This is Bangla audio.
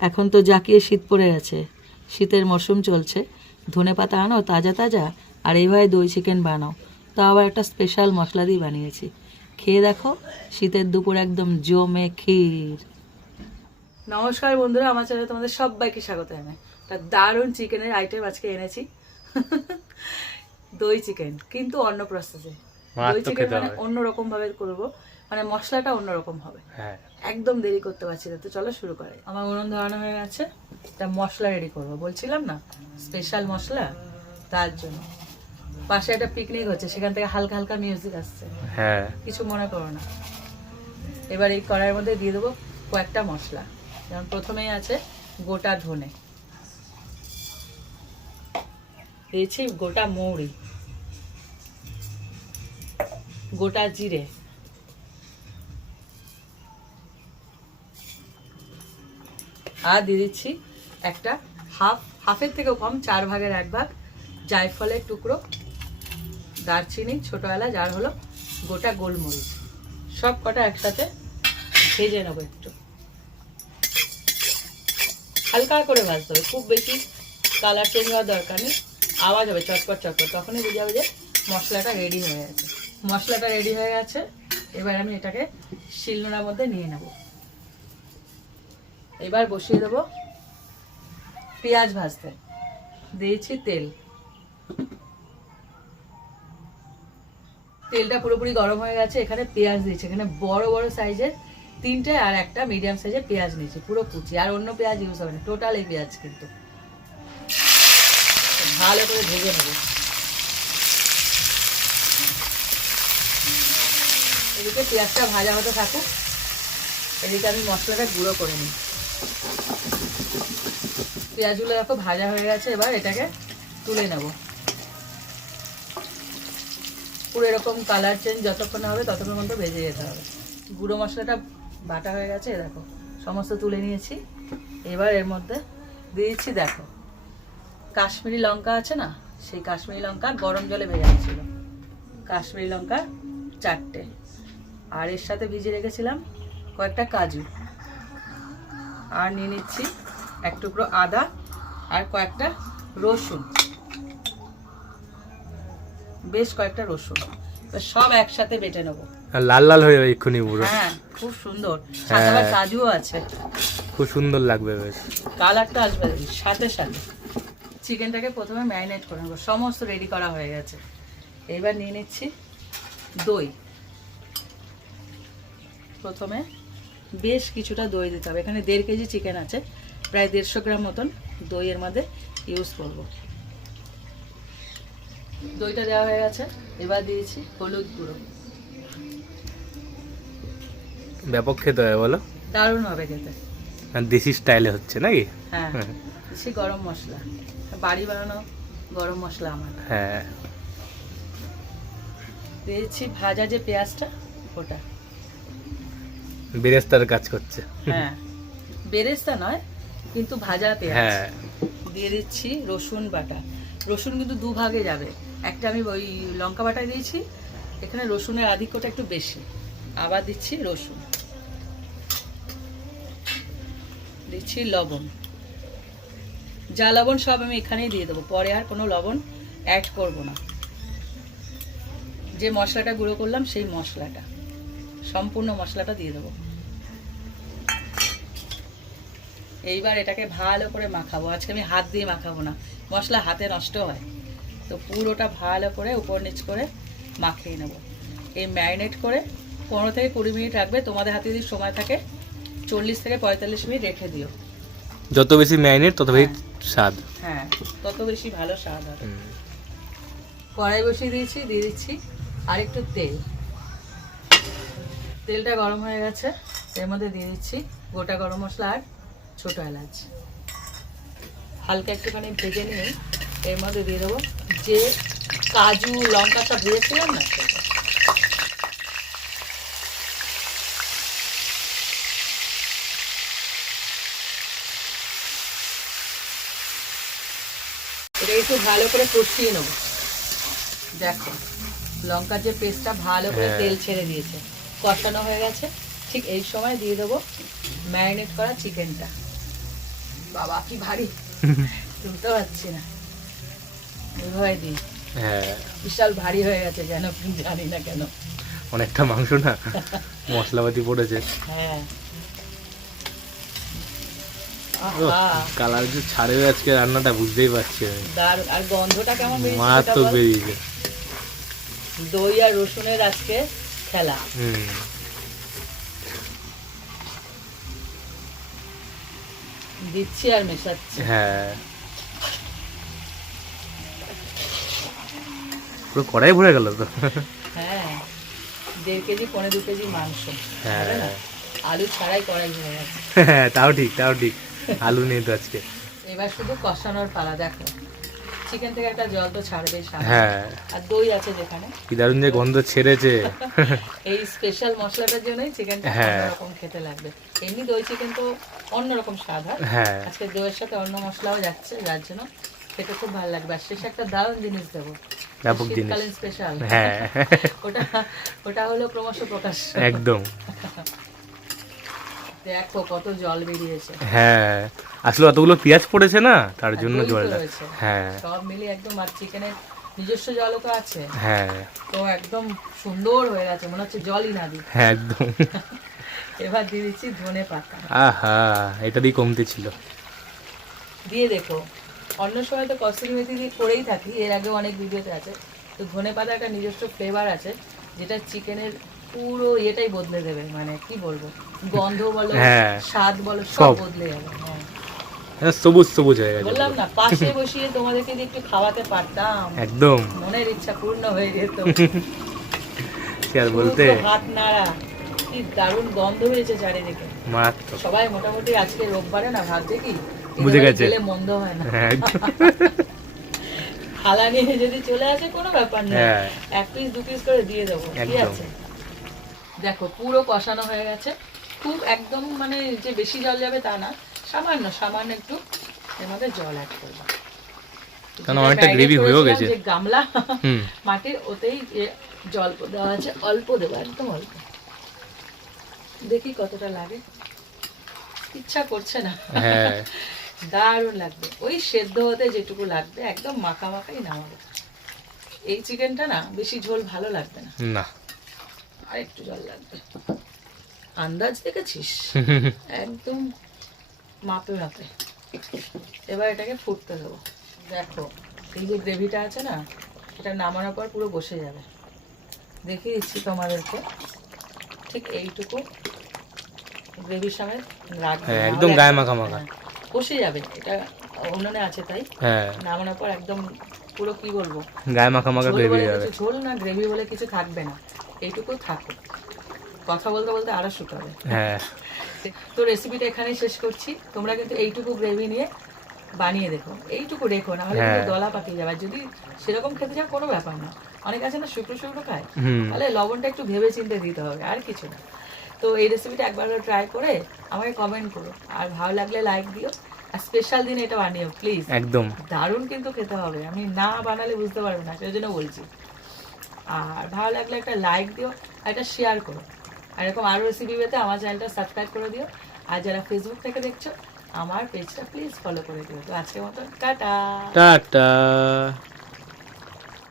এখন তো জাকিয়ে শীত পড়ে গেছে, শীতের মরশুম চলছে। ধনেপাতা আনো তাজা তাজা, আর এইভাবে দই চিকেন বানাও, তো আবার একটা স্পেশাল মশলা দিয়ে বানিয়েছি। খেয়ে দেখো, শীতের দুপুর একদম জমে ক্ষীর। নমস্কার বন্ধুরা, আমার চ্যানেলে তোমাদের সবাইকে স্বাগত জানাই। একটা দারুণ চিকেনের আইটেম আজকে এনেছি। দই চিকেন, কিন্তু অন্য প্রসেসে। দই চিকেন মানে অন্যরকম ভাবে করবো, মানে মশলাটা অন্যরকম হবে। একদম দেরি করতে পারছি না, তো চলো শুরু করে। আমার উনুন ধরানো হয়ে গেছে, একটা মশলা রেডি করবো, বলছিলাম না স্পেশাল মশলা, তার জন্য। পাশে একটা পিকনিক হচ্ছে, সেখান থেকে হালকা হালকা মিউজিক আসছে, কিছু মনে করো না। এবার এই কড়াইয়ের মধ্যে দিয়ে দেবো কয়েকটা মশলা। যেমন প্রথমেই আছে গোটা ধনে, দিয়েছি গোটা মৌরি, গোটা জিরে, আর দিয়ে দিচ্ছি একটা হাফের থেকেও কম 1/4 জায়ফলের টুকরো, দারচিনি, ছোট এলাচ, আর হলো গোটা গোলমরিচ। সব কটা একসাথে ভেজে নেবো, একটু হালকা করে ভাজতে হবে, খুব বেশি কালার চেঞ্জ হওয়ার দরকার নেই। আওয়াজ হবে চটপট চটপট, তখনই বুঝে যাবে যে মশলাটা রেডি হয়ে গেছে। মশলাটা রেডি হয়ে গেছে, এবার আমি এটাকে শিলনোড়ার মধ্যে নিয়ে নেব। এবার বসিয়ে দেবো পেঁয়াজ ভাজতে। দিয়েছি তেল, তেলটা পুরোপুরি গরম হয়ে গেছে। এখানে পেঁয়াজ দিয়েছি, এখানে বড় বড় সাইজের 3টে, আর একটা মিডিয়াম সাইজের পেঁয়াজ নিয়েছি, পুরো কুচি, আর অন্য পেঁয়াজ ইউজ হবে না, টোটাল এই পেঁয়াজ। কিন্তু ভালো করে ভেজে নেব। এদিকে পেঁয়াজটা ভাজা হতে থাকুক, এদিকে আমি মশলাটা গুঁড়ো করে নিই। পেঁয়াজগুলো দেখো ভাজা হয়ে গেছে, এবার এটাকে তুলে নেব। পুরো এরকম কালার চেঞ্জ যতক্ষণ হবে ততক্ষণ মতো ভেজে যেতে হবে। গুঁড়ো মশলাটা বাটা হয়ে গেছে, দেখো সমস্ত তুলে নিয়েছি। এবার এর মধ্যে দিয়েছি, দেখো কাশ্মীরি লঙ্কা আছে না, সেই কাশ্মীরি লঙ্কা গরম জলে ভেজে ছিল, কাশ্মীরি লঙ্কা 4টে, আর এর সাথে ভিজিয়ে রেখেছিলাম কয়েকটা কাজু, আর নিয়ে নিচ্ছি এক টুকরো আদা, আর কয়েকটা রসুন, বেশ কয়েকটা রসুন। সব একসাথে বেটে নেবো, লাল লাল হয়ে যাবে এক্ষুনি পুরো। হ্যাঁ, খুব সুন্দর, সাথে আবার কাজুও আছে, খুব সুন্দর লাগবে, বেশ কালারটা আসবে সাথে সাথে। চিকেনটাকে প্রথমে ম্যারিনেট করে নেবো, সমস্ত রেডি করা হয়ে গেছে। এবার নিয়ে নিচ্ছি দই। প্রথমে বেশ কিছুটা দই দিতে হবে, এখানে 1.5 কেজি চিকেন আছে, প্রায় 150 গ্রাম মতন দই এর মধ্যে ইউজ করব। দইটা দেওয়া হয়ে গেছে, এবার দিয়েছি হলুদ গুঁড়ো। ব্যাপক খেতে হয় বলো, দারুণ হবে খেতে, দেশি স্টাইলে হচ্ছে নাকি? হ্যাঁ, দিচ্ছি গরম মশলা, বাড়ি বানানো গরম মশলা আমার। হ্যাঁ, দিয়েছি ভাজা যে পেঁয়াজটা, ওটা বেরেস্তার কাজ করছে। হ্যাঁ, বেরেস্তা নয়, কিন্তু ভাজা পেঁয়াজ। হ্যাঁ, দিয়ে দিচ্ছি রসুন বাটা। রসুন কিন্তু 2 ভাগে যাবে, একটা আমি ওই লঙ্কা বাটা দিয়েছি, এখানে রসুনের আধিক্যটা একটু বেশি। আবার দিচ্ছি রসুন, দিচ্ছি লবণ, যা লবণ সব আমি এখানেই দিয়ে দেবো, পরে আর কোনো লবণ অ্যাড করব না। যে মশলাটা গুঁড়ো করলাম সেই মশলাটা, সম্পূর্ণ মশলাটা দিয়ে দেবো। এইবার এটাকে ভালো করে মাখাবো, আজকে আমি হাত দিয়ে মাখাবো না, মশলা হাতে নষ্ট হয়, তো পুরোটা ভালো করে উপর নিচ করে মাখিয়ে নেব। এই ম্যারিনেট করে 15 থেকে 20 মিনিট রাখবে, তোমাদের হাতে যদি সময় থাকে 40 থেকে 45 মিনিট রেখে দিও। যত বেশি ম্যারিনেট তত বেশি স্বাদ। হ্যাঁ, তত বেশি ভালো স্বাদ হবে। কড়াই বসিয়ে দিয়েছি, দিয়ে দিচ্ছি আর একটু তেল। তেলটা গরম হয়ে গেছে, এর মধ্যে দিয়ে দিচ্ছি গোটা গরম মশলা আর ছোট এলাচ। হালকা একটুখানি ভেজে নিয়ে এর মধ্যে দিয়ে দেবো যে কাজু লঙ্কাটা ভেজেছিলাম না, সেটা। এটা একটু ভালো করে কষিয়ে নেবো। দেখো লঙ্কার যে পেস্টটা ভালো করে তেল ছেড়ে দিয়েছে, কষানো হয়ে গেছে। ঠিক এই সময় দিয়ে দেবো ম্যারিনেট করা চিকেনটা। বাবা কি ভারী, তুলতে পারছি না, এইভাবে দিই। হ্যাঁ বিশাল ভারী হয়ে গেছে যেন, জানি না কেন। অনেকটা মাংস না, মশলাপাতি পড়েছে। হ্যাঁ কালার যে ছাড়বে আজকে রান্নাটা বুঝতেই পারছি আমি। দারুণ। আর গন্ধটা কেমন বেরিয়েছে সেটা মারাত্মক বল? বেরিয়েছে। দই আর রসুনের আজকে খেলা। দিচ্ছি আর মেশাচ্ছি। হ্যাঁ পুরো কড়াই ভরে গেল তো। হ্যাঁ 1.5 কেজি 1.5-2 কেজি মাংস। হ্যাঁ। হবে না? আলু ছাড়াই কড়াই হয়ে গেছে। হ্যাঁ তাও ঠিক, তাও ঠিক। আলু নেই তো আজকে। এবার শুধু কষানোর পালা। দেখো চিকেন থেকে একটা জল তো ছাড়বে সামনে। হ্যাঁ আর দই আছে যেখানে। কি দারুণ যে গন্ধ ছেড়েছে। এই স্পেশাল মশলাটার জন্যই চিকেনটা হ্যাঁ। অন্যরকম খেতে লাগবে। এমনি দই চিকেন তো অন্যরকম স্বাদ হয়। হ্যাঁ আজকে দইয়ের সাথে অন্য মশলাও যাচ্ছে, যার জন্য খেতে খুব ভালো লাগবে। আর শেষে একটা দারুণ জিনিস দেবো, ব্যাপক জিনিস। শীতকালীন স্পেশাল। হ্যাঁ ওটা ওটা হলো ক্রমশ প্রকাশ। একদম। দেখো কত জল বেরিয়েছে। হ্যাঁ আসলে অতগুলো পেঁয়াজ পড়েছে না, তার আর জন্য দই তো জলটা। রয়েছে। হ্যাঁ সব মিলিয়ে একদম। আর চিকেনের নিজস্ব জলও তো আছে, হ্যাঁ তো একদম সুন্দর হয়ে গেছে, মনে হচ্ছে জলই না দিই। হ্যাঁ একদম। এবার দিয়ে দিচ্ছি ধনে পাতা। আহা এটা দিয়ে কমতে ছিল। দিয়ে দেখো, অন্য সময় তো কসুরি মেথি দিয়ে করেই থাকি, এর আগেও অনেক ভিডিওতে আছে। তো ধনে পাতা একটা নিজস্ব ফ্লেভার আছে, যেটা চিকেনের পুরো ইয়েটাই বদলে দেবে। মানে কি বলবো, গন্ধ বলো, হ্যাঁ। স্বাদ বলো, সব সব। বদলে যাবে। হ্যাঁ হ্যাঁ, সবুজ সবুজ হয়ে গেছে বললাম পুরো। না, পাশে বসিয়ে তোমাদেরকে যে একটু খাওয়াতে পারতাম, একদম। মনের ইচ্ছা পূর্ণ হয়ে যেত। কি আর বলতে, শুধু হাত নাড়া। কি দারুণ গন্ধ হয়েছে চারিদিকে। মারাত্মক। সবাই মোটামুটি আজকে রোববারে না, ভাবছে কি বুঝে এভাবে গেছে। গেলে মন্দ হয় না। হ্যাঁ একদম। থালা নিয়ে যদি চলে আসে কোনো ব্যাপার নেই, হ্যাঁ। 1 পিস 2 পিস করে দিয়ে দেবো, কি একদম। আছে। দেখো পুরো কষানো হয়ে গেছে। খুব একদম মানে যে বেশি জল যাবে তা না, সামান্য সামান্য একটু এর মধ্যে জল অ্যাড করবো। কারণ যেটা অনেকটা marinate গ্রেভি হয়েও করেছিলাম গেছে। যে গামলা হুম। মাটির, ওতেই যে জল দেওয়া আছে, অল্প দেবো, একদম অল্প। দেখি কতটা লাগে, ইচ্ছা করছে না। হ্যাঁ দারুণ লাগবে। ওই সেদ্ধ হতে যেটুকু লাগবে, একদম মাখা মাখাই নামাবো। এই চিকেনটা না বেশি ঝোল ভালো লাগবে না, না। আর একটু জল লাগবে। আন্দাজ দেখেছিস, একদম মাপে মাপে। এবার এটাকে ফুটতে দেবো। দেখো এই যে গ্রেভিটা আছে না, এটা নামানোর পর পুরো বসে যাবে। দেখিয়ে দিচ্ছি তোমাদেরকে, ঠিক এইটুকু গ্রেভির সঙ্গে রাখবে, হ্যাঁ, নাহলে একদম গায়ে মাখা মাখা। হ্যাঁ, বসে যাবে। এটা উনুনে আছে তাই। হ্যাঁ নামানোর পর একদম পুরো কি বলবো, গায়ে মাখা মাখা ঝোল গ্রেভি বলে যাবে। কিছু, ঝোল না গ্রেভি বলে কিছু থাকবে না, এইটুকু থাকো। কথা বলতে বলতে আরো শুকাবে। হ্যাঁ তো রেসিপিটা এখানে শেষ করছি। তোমরা কিন্তু এইটুকু গ্রেভি নিয়ে বানিয়ে দেখো, এইটুকু রেখো, না হলে কিন্তু হ্যাঁ। দলা পাকিয়ে যাবে। আর যদি সেরকম খেতে চাও কোনো ব্যাপার না, অনেক আছে না শুকনো শুকনো খায়, হুম। তাহলে লবণটা একটু ভেবে চিন্তে দিতে হবে, আর কিছু না। তো এই রেসিপিটা একবার ট্রাই করে আমাকে কমেন্ট করো, আর ভালো লাগলে লাইক দিও। আর স্পেশাল দিন এটা বানিও প্লিজ, একদম। দারুণ কিন্তু খেতে হবে। আমি না বানালে বুঝতে পারবো না, সেই জন্য বলছি। আর ভালো লাগলে একটা লাইক দিও, আর একটা শেয়ার করো। আর এরকম আরও রেসিপি পেতে আমার চ্যানেলটা সাবস্ক্রাইব করে দিও। আর যারা ফেসবুক থেকে দেখছো, আমার পেজটা প্লিজ ফলো করে দিও। তো আজকের মতো টাটা। টাটা।